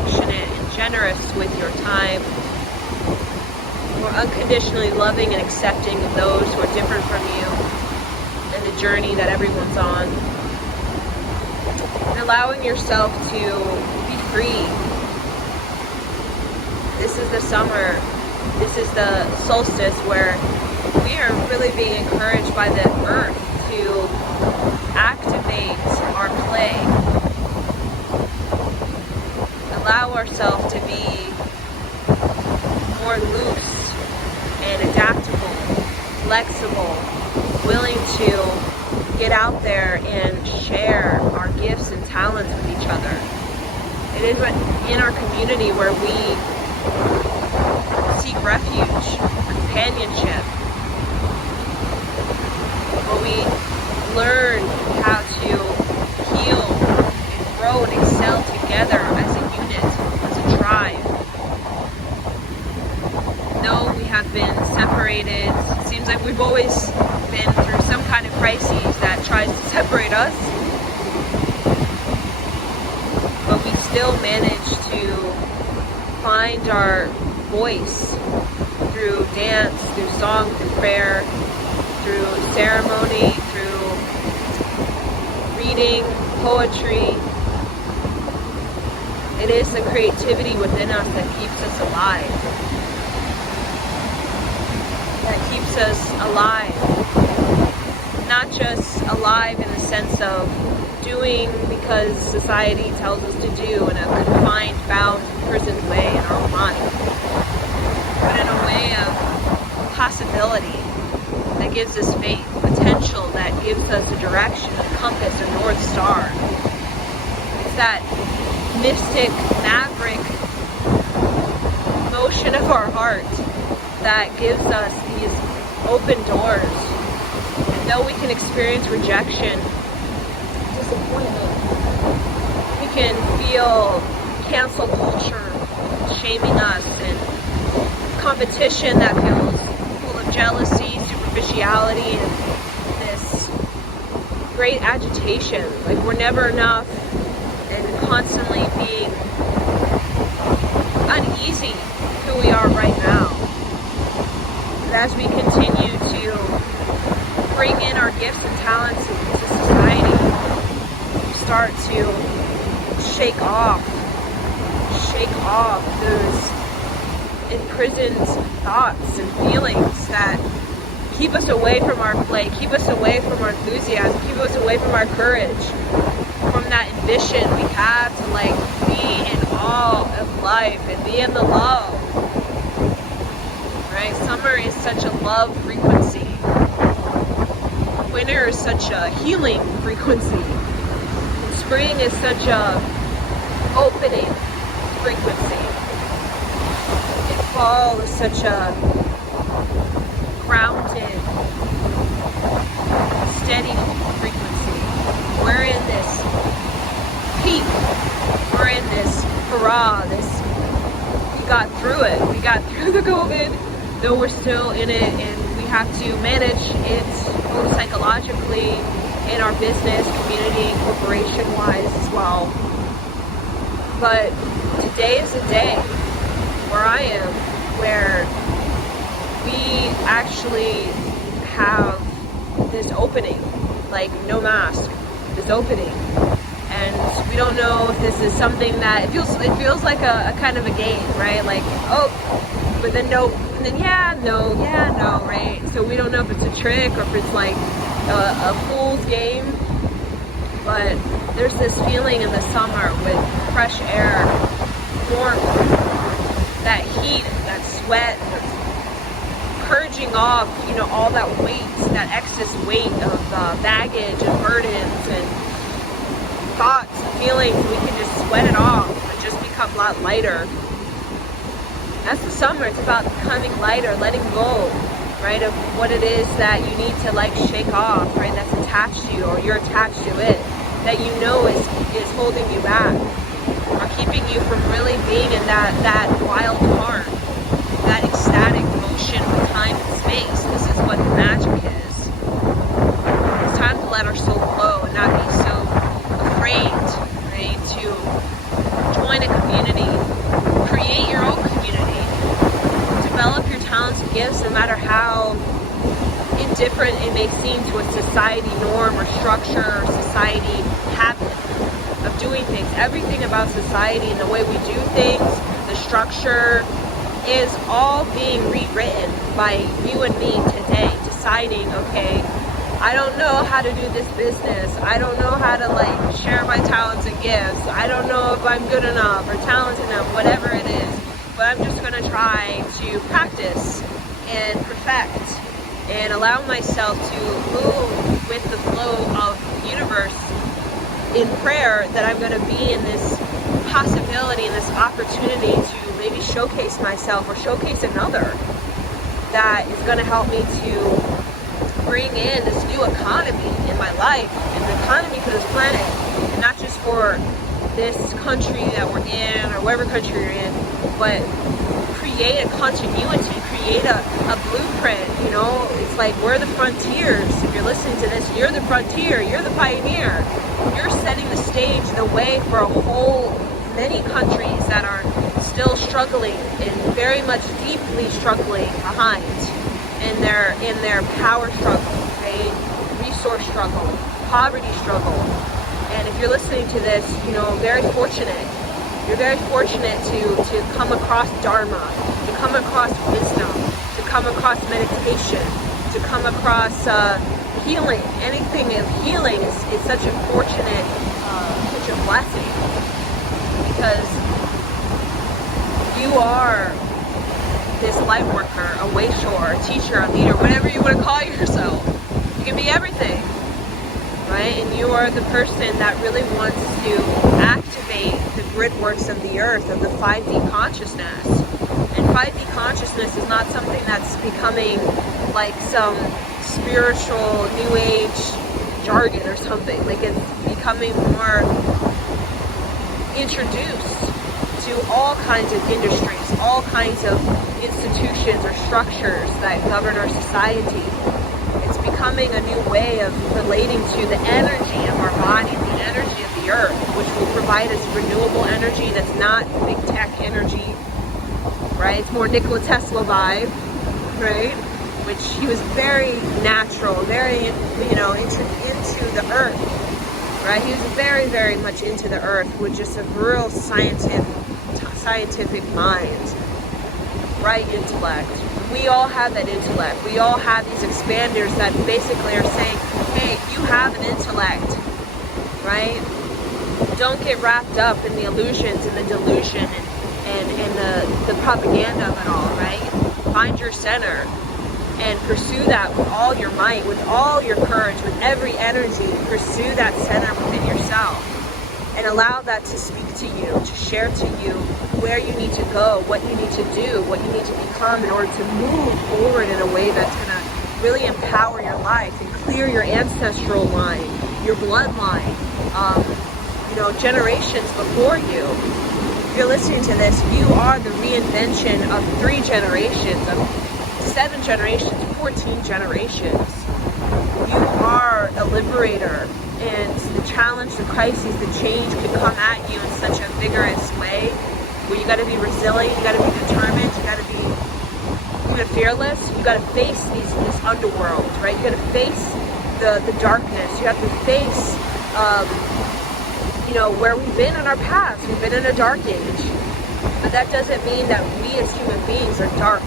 affectionate and generous with your time. More unconditionally loving and accepting of those who are different from you and the journey that everyone's on. And allowing yourself to be free. This is the summer. This is the solstice where we are really being encouraged by the earth to activate our play. Allow ourselves to be more loose and adaptable, flexible, willing to get out there and share our gifts and talents with each other. It is in our community where we seek refuge, companionship, where we learn how to heal and grow and excel together as a unit, as a tribe. Though we have been separated, it seems like we've always been through some kind of crisis that tries to separate us, but we still manage to find our voice through dance, through song, through prayer, through ceremony, through reading, poetry. It is the creativity within us that keeps us alive. That keeps us alive. Not just alive in the sense of doing because society tells us to do in a confined, bound, imprisoned way in our own mind, but in a way of possibility that gives us faith, potential that gives us a direction, a compass, a North Star. It's that mystic, maverick motion of our heart that gives us these open doors. And though we can experience rejection, disappointment, we can feel cancel culture shaming us and competition that feels full of jealousy, superficiality, and this great agitation. Like we're never enough and constantly being uneasy who we are right now. But as we continue to bring in our gifts and talents into society, we start to shake off those imprisoned thoughts and feelings that keep us away from our play, keep us away from our enthusiasm, keep us away from our courage, from that ambition we have to be in awe of life and be in the love. Right? Summer is such a love frequency. Winter is such a healing frequency. And spring is such a opening frequency. And fall is such a grounded, steady frequency. We're in this peak. We're in this hurrah. We got through it. We got through the COVID, though we're still in it, and we have to manage it both psychologically in our business, community, corporation-wise as well. But today is a day where I am, where we actually have this opening, like no mask, this opening. And we don't know if this is something that, it feels like a kind of a game, right? Like, oh, but then no, and then yeah, no, right? So we don't know if it's a trick or if it's like a fool's game. But there's this feeling in the summer with fresh air, warmth, that heat, that sweat, that's purging off, all that weight, that excess weight of baggage and burdens and thoughts and feelings. We can just sweat it off and just become a lot lighter. That's the summer. It's about becoming lighter, letting go, right, of what it is that you need to shake off, right, that's attached to you, or you're attached to it, that is holding you back, or keeping you from really being in that wild heart, that ecstatic motion with time and space. This is what the magic is. It's time to let our soul flow and not be so afraid, right, to join a community gifts, no matter how indifferent it may seem to a society norm or structure or society habit of doing things. Everything about society and the way we do things, the structure, is all being rewritten by you and me today, deciding, okay, I don't know how to do this business. I don't know how to like share my talents and gifts. I don't know if I'm good enough or talented enough, whatever it is. But I'm just gonna try to practice and perfect and allow myself to move with the flow of the universe in prayer, that I'm gonna be in this possibility and this opportunity to maybe showcase myself or showcase another that is gonna help me to bring in this new economy in my life, and the economy for this planet, and not just for this country that we're in or whatever country you're in, but create a continuity, create a blueprint. You know, it's like we're the frontiers. If you're listening to this, you're the frontier, you're the pioneer. You're setting the stage, the way for a whole many countries that are still struggling and very much deeply struggling behind in their power struggle, right? Resource struggle, poverty struggle. And if you're listening to this, you know, very fortunate. You're very fortunate to come across Dharma, to come across wisdom, to come across meditation, to come across healing. Anything of healing is such a fortunate, such a blessing, because you are this light worker, a way shower, a teacher, a leader, whatever you want to call yourself. You can be everything, right? And you are the person that really wants to activate the grid works of the earth, of the 5D consciousness. And 5D consciousness is not something that's becoming like some spiritual new age jargon or something. Like, it's becoming more introduced to all kinds of industries, all kinds of institutions or structures that govern our society. It's becoming a new way of relating to the energy of our body, the energy of the earth, which will provide us renewable energy that's not big tech energy, right? It's more Nikola Tesla vibe, right? Which he was very natural, very, you know, into the earth, right? He was very, very much into the earth with just a real scientific mind, right? Intellect. We all have that intellect. We all have these expanders that basically are saying, hey, you have an intellect, right? Don't get wrapped up in the illusions and the delusion and the propaganda of it all, right? Find your center and pursue that with all your might, with all your courage, with every energy. Pursue that center within yourself and allow that to speak to you, to share to you where you need to go, what you need to do, what you need to become in order to move forward in a way that's going to really empower your life and clear your ancestral line, your bloodline, you know, generations before you. If you're listening to this, you are the reinvention of 3 generations, of 7 generations, 14 generations. You are a liberator, and the challenge, the crises, the change could come at you in such a vigorous way, where you got to be resilient, you got to be determined, you got to be fearless. You got to face this underworld, right? You got to face the darkness. You have to face, you know, where we've been in our past. We've been in a dark age, but that doesn't mean that we as human beings are dark.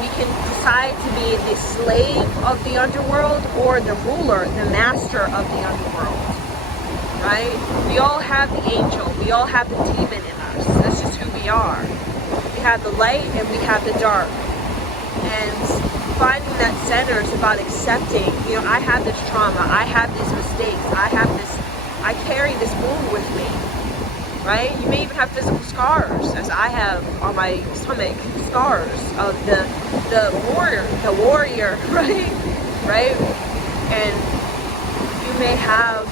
We can decide to be the slave of the underworld or the ruler, the master of the underworld, right? We all have the angel. We all have the demon in us. That's just who we are. We have the light and we have the dark. And finding that center is about accepting, you know, I have this trauma, I have these mistakes, I carry this wound with me, right? You may even have physical scars, as I have on my stomach, scars of the warrior, right? And you may have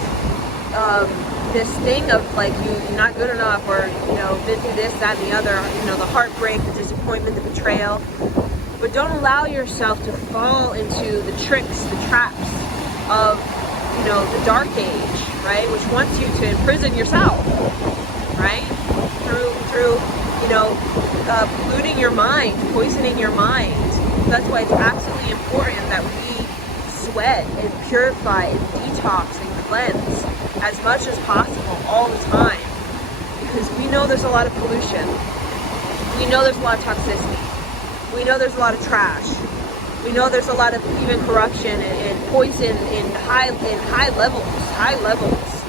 this thing of like you're not good enough, or you know, been through this, that, and the other, you know, the heartbreak, the disappointment, the betrayal. But don't allow yourself to fall into the tricks, the traps of, you know, the dark age, right? Which wants you to imprison yourself, right? Through you know, polluting your mind, poisoning your mind, That's why it's absolutely important that we sweat and purify and detox and cleanse as much as possible all the time, because we know there's a lot of pollution, we know there's a lot of toxicity, we know there's a lot of trash, we know there's a lot of even corruption and poison in high levels,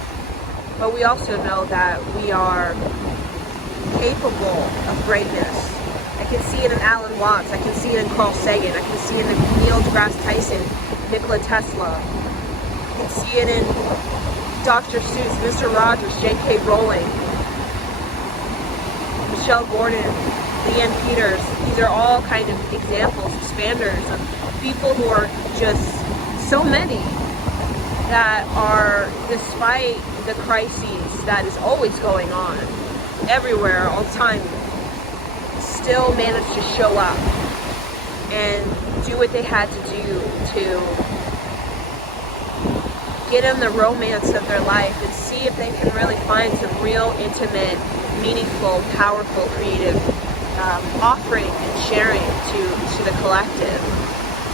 but we also know that we are capable of greatness. I can see it in Alan Watts, I can see it in Carl Sagan, I can see it in Neil deGrasse Tyson, Nikola Tesla, I can see it in Dr. Seuss, Mr. Rogers, J.K. Rowling, Michelle Gordon, Leanne Peters. These are all kind of examples, expanders of people who are just so many that are, despite the crises that is always going on everywhere all the time, still manage to show up and do what they had to do to get them the romance of their life and see if they can really find some real intimate, meaningful, powerful, creative offering and sharing to the collective.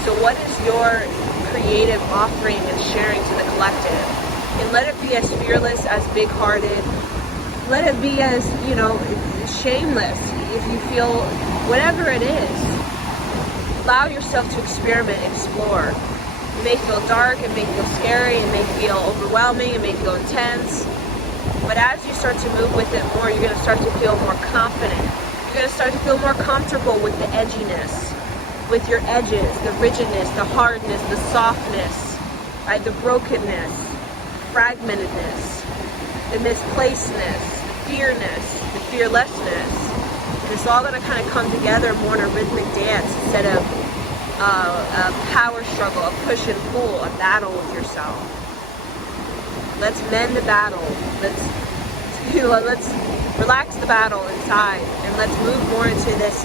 So what is your creative offering and sharing to the collective? And let it be as fearless, as big-hearted. Let it be as, shameless. If you feel, whatever it is, allow yourself to experiment, explore. It may feel dark, it may feel scary, it may feel overwhelming, it may feel intense. But as you start to move with it more, you're going to start to feel more confident. You're going to start to feel more comfortable with the edginess, with your edges, the rigidness, the hardness, the softness, right? The brokenness, fragmentedness, the misplacedness, the fearness, the fearlessness. And it's all going to kind of come together more in a rhythmic dance instead of a power struggle, a push and pull, a battle with yourself. Let's mend the battle. Let's relax the battle inside, and let's move more into this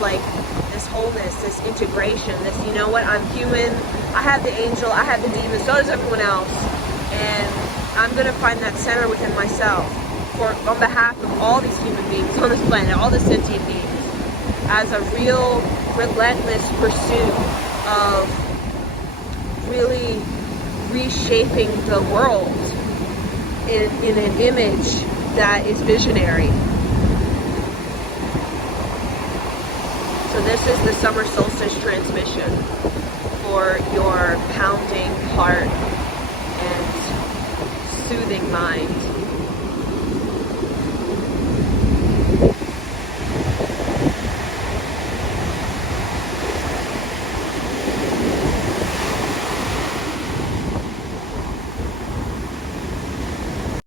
this wholeness, this integration, this, you know what, I'm human, I have the angel, I have the demon, so does everyone else, and I'm going to find that center within myself on behalf of all these human beings on this planet, all the sentient beings, as a real relentless pursuit of really reshaping the world in an image that is visionary. So this is the summer solstice transmission for your pounding heart and soothing mind.